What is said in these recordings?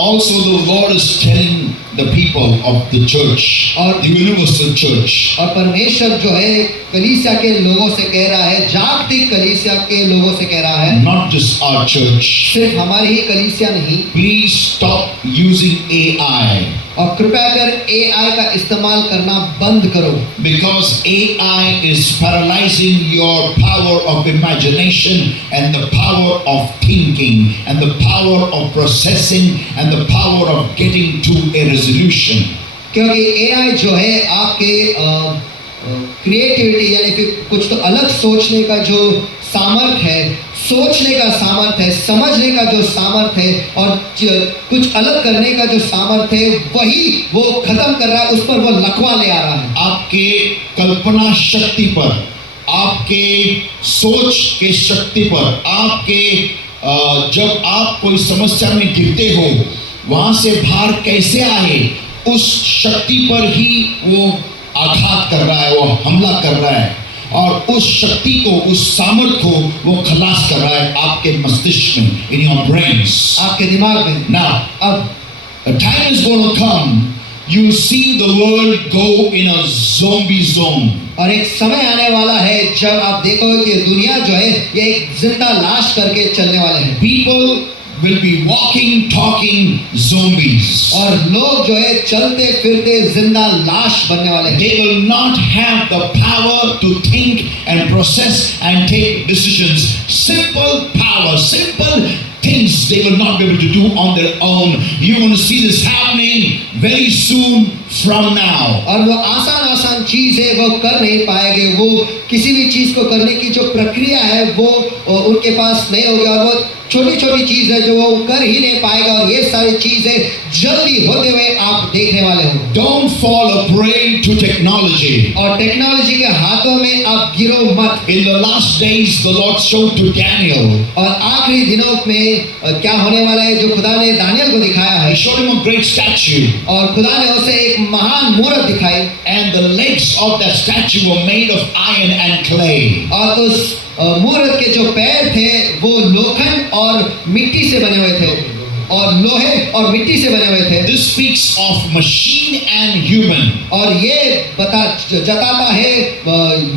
Also, the Lord is telling the people of the church, or the universal church. और परमेश्वर जो है कलीसिया के लोगों से कह रहा है, जागतिक कलीसिया के लोगों से कह रहा है, Not just our church. सिर्फ हमारी ही कलीसिया नहीं, Please stop using AI. और कृपया कर AI का इस्तेमाल करना बंद करो, Because AI is paralyzing your power of imagination and the power of thinking and the power of processing and the power of getting to a resolution. क्योंकि AI जो है आपके क्रिएटिविटी यानी कि कुछ तो अलग सोचने का जो सामर्थ्य है, सोचने का सामर्थ्य है, समझने का जो सामर्थ्य है और कुछ अलग करने का जो सामर्थ्य है, वही वो खत्म कर रहा है, उस पर वो लकवा ले आ रहा है। आपके कल्पना शक्ति पर, आपके सोच के शक्ति पर, आपके जब आप कोई समस्या में गिरते हो वहां से बाहर कैसे आए, उस शक्ति पर ही वो आघात कर रहा है, वो हमला कर रहा है और उस शक्ति को, उस सामर्थ्य को वो खलास कर रहा है आपके मस्तिष्क में, in your brains, आपके दिमाग में। Now, अब a time is going to come, you see the world go in a zombie zone. और एक समय आने वाला है जब आप देखोगे कि दुनिया जो है ये एक जिंदा लाश करके चलने वाले हैं। People will be walking, talking zombies. और लोग जो है चलते फिरते जिंदा लाश बनने वाले हैं। They will not have the power to think and process and take decisions. Simple power, simple things they will not be able to do on their own. You're going to see this happening very soon from now. और वो आसान चीज है वो कर नहीं पाएंगे, वो किसी भी चीज को करने की जो प्रक्रिया है वो उनके पास नहीं होगी और वो छोटी छोटी चीज है जो वो कर ही नहीं पाएगा और ये सारी चीजें जल्दी होते हुए आप देखने वाले हो। Don't fall a prey to technology. और टेक्नोलॉजी के हाथों में आप गिरो मत। In the last days, the Lord showed to Daniel. और आखिरी दिनों में क्या होने वाला है जो खुदा ने दानियल को दिखाया है। He showed him a great statue. और खुदा ने उसे एक महान मूर्त दिखाई। And the legs of that statue were made of iron and clay. और उस मूर्त के जो पैर थे वो लोखंड और मिट्टी से बने हुए थे और लोहे और मिट्टी से बने हुए थे। This speaks of machine and human. और ये जताता है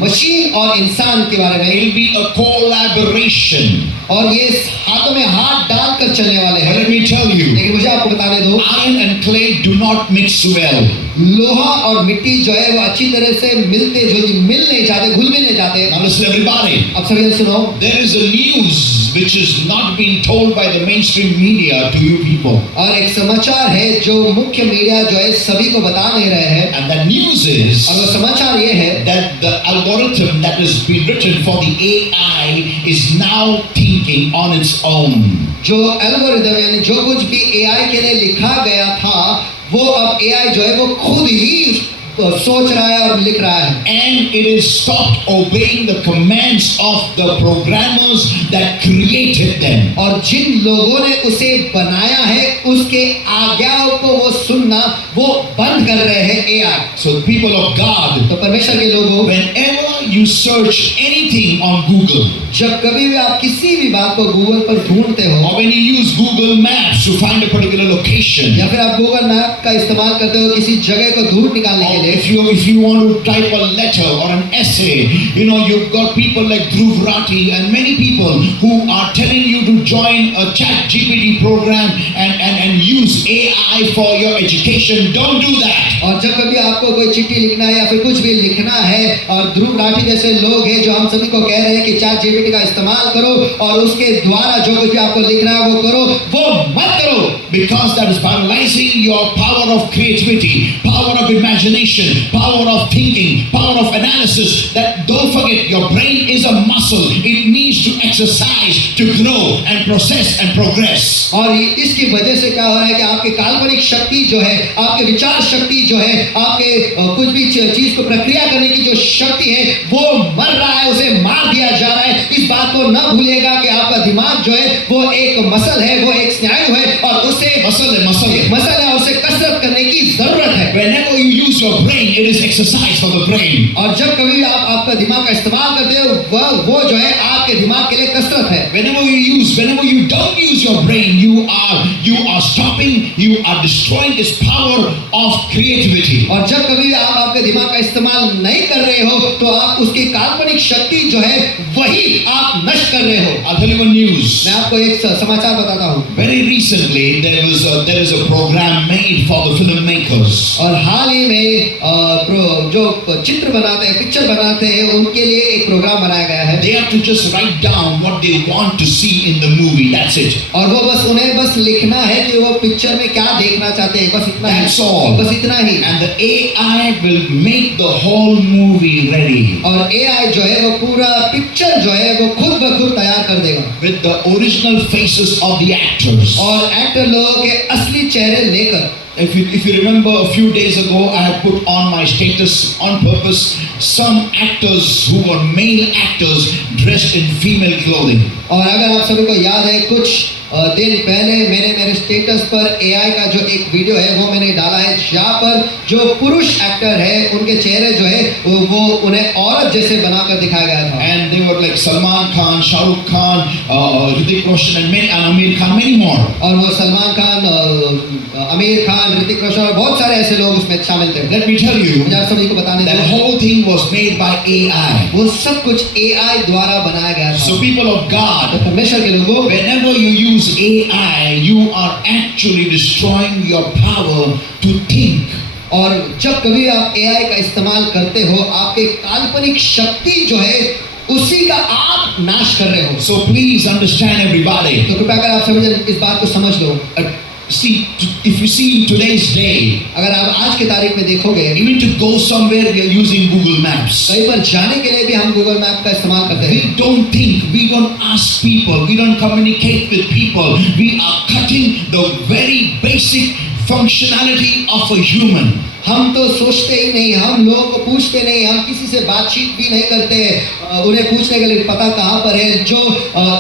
मशीन और इंसान के बारे में। It will be a collaboration. और ये हाथों में हाथ डालकर चलने वाले हैं। Let me tell you, लेकिन मुझे आपको बताने दो, iron and clay do not mix well. लोहा और मिट्टी जो है वो अच्छी तरह से मिल नहीं जाते, घुल मिल नहीं जाते। Now listen everybody. अब सभी सुनो, There is a news which is not being told by the mainstream media to you people. और एक समाचार है जो मुख्य मीडिया जो है सभी को बता नहीं रहे हैं। And the news is और वो समाचार ये है that the algorithm that has been written for the AI is now thinking on its own. जो एल्गोरिथम यानी जो कुछ भी AI के लिए लिखा गया था वो अब AI जो है वो खुद ही सोच रहा है और लिख रहा है। And it is stopped obeying the commands of the programmers that created them. और जिन लोगों ने उसे बनाया है उसके आज्ञाओं को वो सुनना वो बंद कर रहे हैं AI। So the people of God, तो परमेश्वर के लोगों, whenever you search anything on Google, जब कभी भी आप किसी भी बात को गूगल पर ढूंढते हो or when you use Google Maps to find a particular location, या फिर आप गूगल मैप का इस्तेमाल करते हो किसी जगह को ढूंढ निकालने के or लिए, if you want to type a letter or an essay, you know, you've got people like Dhruv Rathi and many people who are telling you to join a chat GPT program and use AI for your education. Don't do that. और जब कभी आपको कोई चिट्ठी लिखना है या फिर कुछ भी लिखना है और ध्रुव राठी जैसे लोग हैं जो हम सभी को कह रहे हैं कि चैट जीपीटी का इस्तेमाल करो और उसके द्वारा जो कुछ भी आपको लिखना है वो करो, वो मत करो। Because that is paralyzing your power of creativity, power of imagination, power of thinking, power of analysis. That don't forget, your brain is a muscle. It needs to exercise to grow and process and progress. और इसकी वजह से क्या हो रहा है कि आपकी काल्पनिक शक्ति जो है, आपके विचार शक्ति जो है, आपके कुछ भी चीज को प्रक्रिया करने की जो शक्ति है वो मर रहा है, उसे मार दिया जा रहा है। इस बात को न भूलिएगा कि आपका दिमाग जो है वो एक मसल है, वो एक स्नायु है और उसे मसल है, और उसे कसरत करने की जरूरत है। Whenever you use use your brain, it is exercise for the brain. और जब कभी आप आपका दिमाग का इस्तेमाल करते हो वो जो है आपके दिमाग के लिए कसरत है। Whenever you don't use your brain, you are stopping, you are destroying its power of creativity. और जब कभी आप आपके दिमाग का इस्तेमाल नहीं कर रहे हो तो आप उसकी काल्पनिक शक्ति जो है वही आप नष्ट कर रहे हो। I'll tell you one news. मैं आपको एक समाचार बताता हूँ। Very recently, there is a program made for the filmmakers. और हाल ही में जो चित्र बनाते हैं, पिक्चर बनाते हैं, उनके लिए एक प्रोग्राम बनाया गया है। They have to just write down what they want to see in the movie. That's it. और वो बस उन्हें बस लिखना है कि वो पिक्चर में क्या देखना चाहते हैं, बस इतना ही। That's all. बस इतना ही। And the AI will make the whole movie ready. और AI जो है वो पूरा पिक्चर जो है वो खुद ब खुद तैयार कर देगा With the original faces of the actors. और एक्टर लोगों के असली चेहरे लेकर। If you remember a few days ago, I had put on my status on purpose some actors who were male actors dressed in female clothing. और अगर आप सभी को याद है कुछ दिन पहले मैंने मेरे स्टेटस पर AI का जो एक वीडियो है वो मैंने डाला है जहाँ पर जो पुरुष एक्टर है उनके चेहरे जो है वो उन्हें औरत जैसे बनाकर दिखाया गया था। And they were like Salman Khan, Shah Rukh Khan, Hrithik Roshan and Amir Khan, many more. और वो सलमान खान, आमिर खान, ऋतिक रोशन और बहुत सारे ऐसे लोग उसमें शामिल थे। Let me tell you, मुझे आप सभी को बताने that दो, whole thing was made by AI. वो सब कुछ AI द्वारा बनाया गया था। So people of God, तो परमेश्वर के लोगों, whenever you use AI, you are actually destroying your power to think. और जब कभी आप AI का इस्तेमाल करते हो आपके काल्पनिक शक्ति जो है उसी का आप नाश कर रहे हो। So please understand everybody. तो कृपया कर आप सभी इस बात को समझ लो। See, if you see in today's day, अगर आप आज की तारीख में देखोगे, even to go somewhere we are using Google Maps. कहीं पर जाने के लिए भी हम गूगल मैप का इस्तेमाल करते हैं। We don't think, we don't ask people, we don't communicate with people. We are cutting the very basic functionality of a human. हम तो सोचते ही नहीं, हम लोगों को पूछते नहीं, हम किसी से बातचीत भी नहीं करते, उन्हें पूछने के लिए पता कहाँ पर है। जो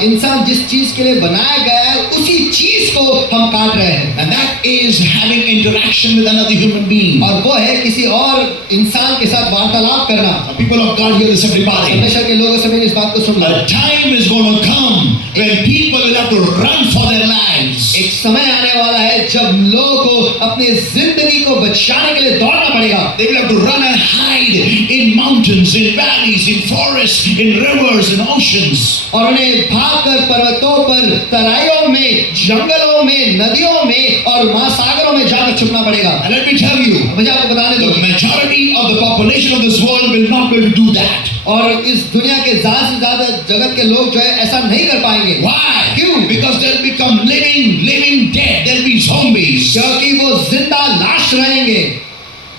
इंसान जिस चीज के लिए बनाया गया है उसी चीज को हम काट रहे हैं। And that is having interaction with another human being. और वो है किसी और इंसान के साथ वार्तालाप करना। People of God, hear this everybody. परमेश्वर के लोगों से भी इस बात को सुन लो। A time is going to come when people will have to run for their lives. एक समय आने वाला है जब लोगों को अपनी जिंदगी को बचाने के लिए दौड़ना पड़ेगा। They will have to run and hide in mountains, in valleys, in forests, in rivers, in oceans. और उन्हें भागकर पर्वतों पर, तराइयों में, जंगलों में, नदियों में और महासागरों में जाकर छुपना पड़ेगा। And let me tell you, मुझे आपको बताने दो, the majority of the population of this world will not be able to do that. और इस दुनिया के ज्यादा से ज्यादा जगत के लोग जो है ऐसा नहीं कर पाएंगे। Why? क्यों? Because they'll become living dead. They'll be zombies. क्योंकि वो जिंदा लाश रहेंगे।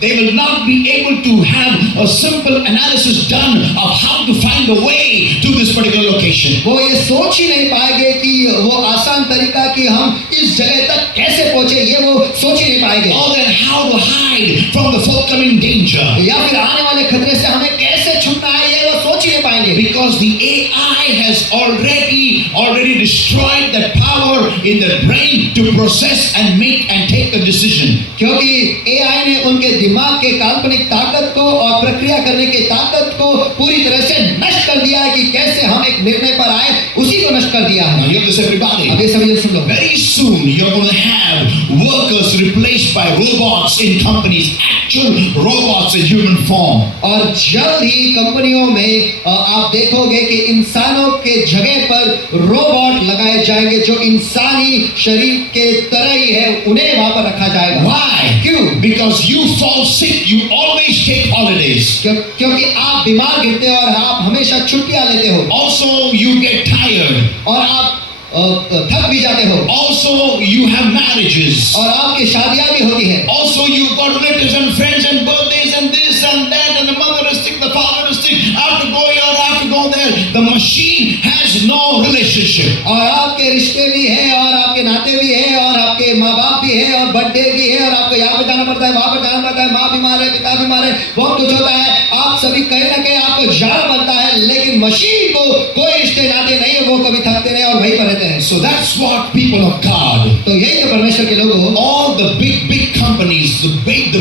They will not be able to have a simple analysis done of how to find a way to this particular location. वो ये सोच ही नहीं पाएंगे कि वो आसान तरीका कि हम इस जगह तक कैसे पहुंचे, ये वो सोच ही नहीं पाएंगे। Or then how to hide from the forthcoming danger. या फिर आने वाले खतरे से हमें कैसे छुपना है, ये वो सोच ही नहीं पाएंगे। Because the AI has already destroyed that power in the brain to process and make and take a decision. क्योंकि AI ने उनके दिमाग के काल्पनिक ताकत को और प्रक्रिया करने की ताकत को पूरी तरह से नष्ट कर दिया है कि कैसे हम एक निर्णय पर आए, उसी को नष्ट कर दिया Now है। hear this everybody. अब ये सभी सुन लो, Very soon you're going to have workers replaced by robots in companies, actual robots in human form. और जल्द ही कंपनियों में आप देखोगे कि इंसानों के जगह पर रोबोट लगाए जाएंगे जो इंसानी शरीर के तरह ही है, उन्हें वहां पर रखा जाएगा। Why? क्यों? Because you fall sick, you always take holidays. क्योंकि आप बीमार गिरते हो और आप हमेशा छुट्टियां लेते हो, Also you get tired. और आप थक भी जाते हो, Also you have marriages. और आपकी शादियां भी होती है। Also you've got relatives and friends and birthdays and this and that and the mother is sick, the father is sick. I have to go here, I have to go there. The machine has no relationship. और आपके रिश्ते भी हैं और आपके नाते भी हैं और आपके माँ बाप भी हैं और बर्थडे भी है और आपको यहाँ पे जाना पड़ता है, वहाँ पर जाना पड़ता है, माँ बीमार है, पिता बीमार है, बहुत कुछ होता है। आप सभी कहीं ना कहीं आपको जाना पड़ता है, लेकिन मशीन को कोई रिश्ते नाते नहीं है, वो कभी थकते नहीं और वहीं पर रहते हैं। So that's what people of God, तो यही तो परमेश्वर के लोग हो। all the big companies, the big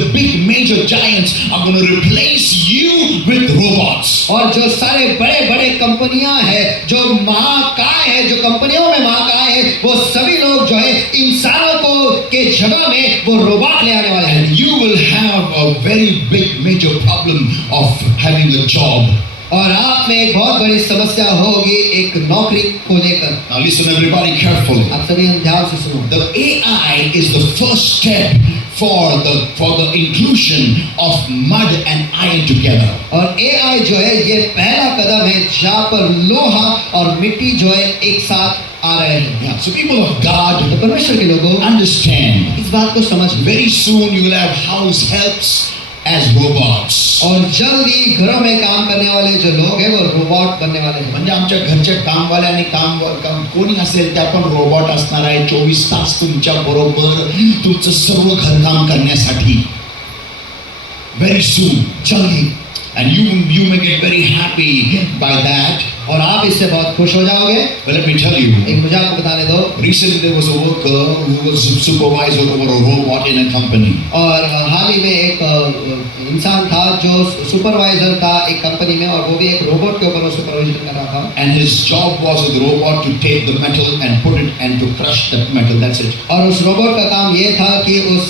major giants are going to replace you with robots. और जो सारे बड़े बड़े कंपनियां हैं, जो महाकाय है, जो कंपनियों में महाकाय है, वो सभी लोग जो है इंसानों को के जगह में वो रोबोट ले आने वाले हैं. And you will have a very big major problem of having a job. और आप में एक बहुत बड़ी समस्या होगी एक नौकरी को लेकर. Now listen everybody carefully. आप सभी ध्यान से सुनो. The AI is the first step for the inclusion of mud and iron together. और AI जो है ये पहला कदम है जहाँ पर लोहा और मिट्टी जो है एक साथ आ रहे हैं. Yeah. So people of God, तो परमेश्वर के लोगों understand. इस बात को समझ. Very soon you will have house helps as robots. और जल्दी घरों में काम करने वाले जो लोग हैं वो रोबोट बनने वाले हैं. म्हणजे आमच्या घरच्या कामवाले आणि काम कोणी असेल त्या पण रोबोट असणार आहे 24 तास तुमच्या बरोबर तुमचं सर्व घरकाम करण्यासाठी. Very soon, जल्दी. and you may get very happy by that. और आप इससे बहुत खुश हो जाओगे. But let me tell you, एक मुझे आपको बताने दो. recently there was a worker who was a supervisor over a robot in a company. और हाल ही में एक इंसान था जो सुपरवाइजर था एक कंपनी में, और वो भी एक रोबोट के ऊपर वो सुपरवाइजर कर रहा था. And his job was with the robot to take the metal and put it and to crush that metal. That's it. और उस रोबोट का काम ये था कि उस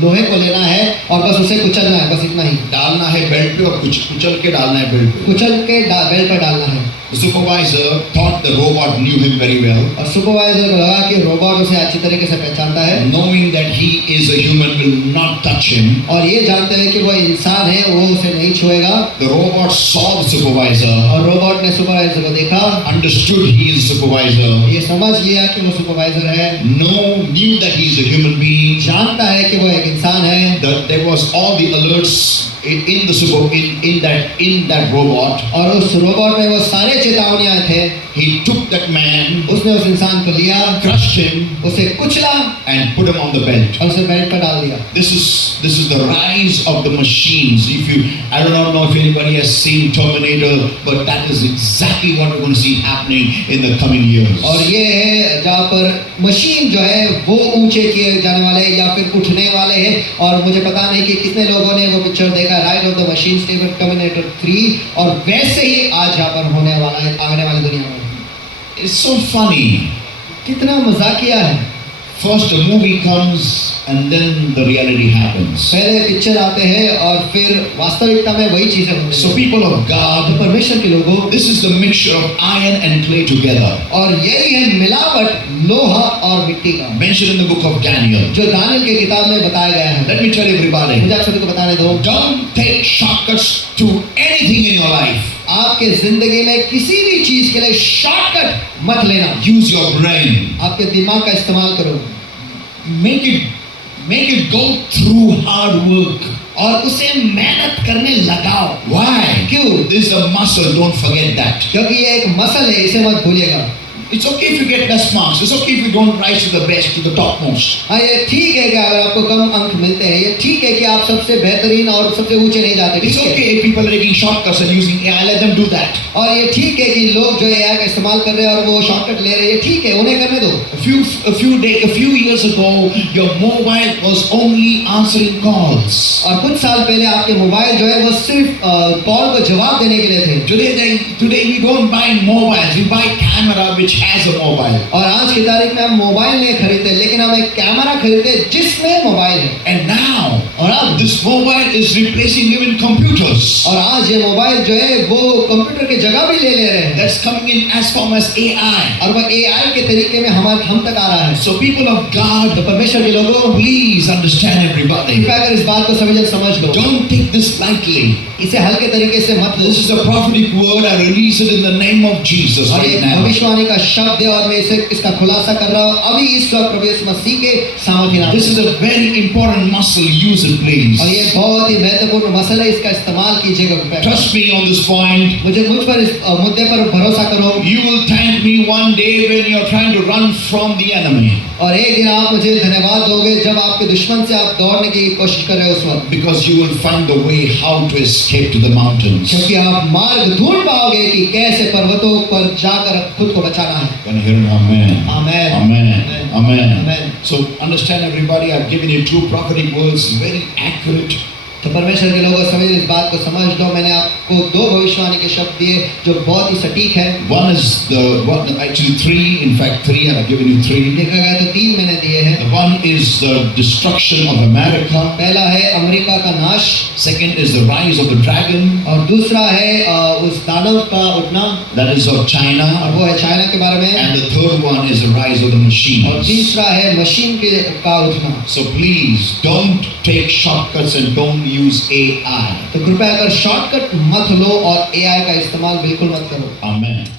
लोहे को लेना है और बस उसे कुचलना है, बस इतना ही. डालना है बेल्ट पे और कुछ कुचल के डालना है बेल्ट पे. कुचल के बेल्ट पर डालना है. The supervisor thought the robot knew him very well. और सुपरवाइजर को लगा कि रोबोट उसे अच्छी तरीके से पहचानता है. Knowing that he is a human will not touch him. और ये जानते हैं कि वो इंसान है, वो उसे नहीं छुएगा. The robot saw the supervisor. और रोबोट ने सुपरवाइजर को देखा. Understood he is a supervisor. ये समझ लिया कि वो सुपरवाइजर है. Knew that he is a human being. जानता है कि वो एक इंसान है. That there was all the alerts in that robot. और उस रोबोट में वो सारे चेतावनियां थे. He took that man, उसने उस इंसान को लिया, crushed him, उसे कुचला and put him on the belt. और उसे बेल्ट पर डाल दिया. This is the rise of the machines. I do not know if anybody has seen Terminator, but that is exactly what we're going to see happening in the coming years. और ये है जहाँ पर machine जो है वो ऊंचे किए जाने वाले हैं या फिर उठने वाले हैं. और मुझे पता नहीं कि कितने लोगों ने वो पिक्चर देखा, rise of the machine, terminator 3, और वैसे ही आज यहाँ पर होने वाला है आने वाली दुनिया में. It's so funny. कितना मजाकिया है. First a movie comes and then the reality happens. पहले पिक्चर आते हैं और फिर वास्तविकता में वही चीजें होती हैं. So people of God, परमेश्वर के लोगों, this is the mixture of iron and clay together. और यही है मिलावट लोहा और मिट्टी का, Mentioned in the book of Daniel. जो दानियल के किताब में बताया गया है. Let me tell everybody, मुझे आप सभी को बताने दो. don't take shortcuts to anything in your life. आपके जिंदगी में किसी भी चीज के लिए शॉर्टकट मत लेना. Use your brain. आपके दिमाग का इस्तेमाल करो. Make it go through hard work. और उसे मेहनत करने लगाओ. Why? क्यों? This is a muscle, don't forget that. क्योंकि ये एक मसल है, इसे मत भूलिएगा. It's okay if you get less marks. It's okay if you don't rise to the best, to the topmost. हाँ, ये ठीक है कि अगर आपको कम अंक मिलते हैं, ये ठीक है कि आप सबसे बेहतरीन और सबसे ऊंचे नहीं जाते. It's okay if people are taking shortcuts and using AI, let them do that. और ये ठीक है कि लोग जो AI का इस्तेमाल कर रहे हैं और वो शॉर्टकट ले रहे हैं, ये ठीक है, उन्हें करने दो. A few years ago, your mobile was only answering calls. और कुछ साल पहले आपके मोबाइल जो है वो सिर्फ कॉल को जवाब देने के लिए थे. Today we don't buy mobiles, we buy camera which has a mobile. और आज की तारीख में हम मोबाइल नहीं खरीदते, लेकिन हम एक कैमरा खरीदते जिसमें मोबाइल है. And now, और अब this mobile is replacing even computers. और आज ये मोबाइल जो है वो कंप्यूटर की जगह भी ले ले रहे हैं. That's coming in as form as AI. और वो AI के तरीके में हम तक आ रहा है. So people of God, तो परमेश्वर के लोगों, please understand everybody. कृपया कर इस बात को सभी जन समझ लो. Don't take this lightly. इसे हल्के तरीके से मत लो. This is a prophetic word. I release it in the name of Jesus और ये right now. भविष्यवाणी का शब्द है और मैं इसका खुलासा कर रहा हूँ अभी इस वक्त प्रभु यीशु मसीह के सामर्थ्य नाम. This is a very important muscle. Use it, please. और ये बहुत ही महत्वपूर्ण मसला है, इसका इस्तेमाल कीजिएगा. Trust me on this point. मुझ पर इस मुद्दे पर भरोसा करो. You will thank me one day when you're trying to run from the enemy. और एक दिन आप मुझे धन्यवाद दोगे जब आपके दुश्मन से आप दौड़ने की कोशिश कर रहे हो उस वक्त. Because you will find the way how to escape to the mountains. क्योंकि आप मार्ग ढूंढ पाओगे कि कैसे पर्वतों पर जाकर खुद को बचाना है. Can you hear an amen? Amen. Amen. Amen. Amen. So understand everybody, I've given you two prophetic words, very accurate. तो परमेश्वर के लोगों समझ इस बात को समझ लो, मैंने आपको दो भविष्यवाणी के शब्द दिए जो बहुत ही सटीक है। Actually three, in fact three, I've given you three. देखा गया तो तीन मैंने दिए हैं। The one is the destruction of America. पहला है अमेरिका का नाश, Second is the rise of the dragon, और दूसरा है उस दानव का उठना, that is of और China. वो है चाइना के बारे में, And the third one is the rise of the और machines. तीसरा है मशीन का उठना। So please don't take shortcuts and don't use AI. तो कृपया अगर शॉर्टकट मत लो और एआई का इस्तेमाल बिल्कुल मत करो। Amen.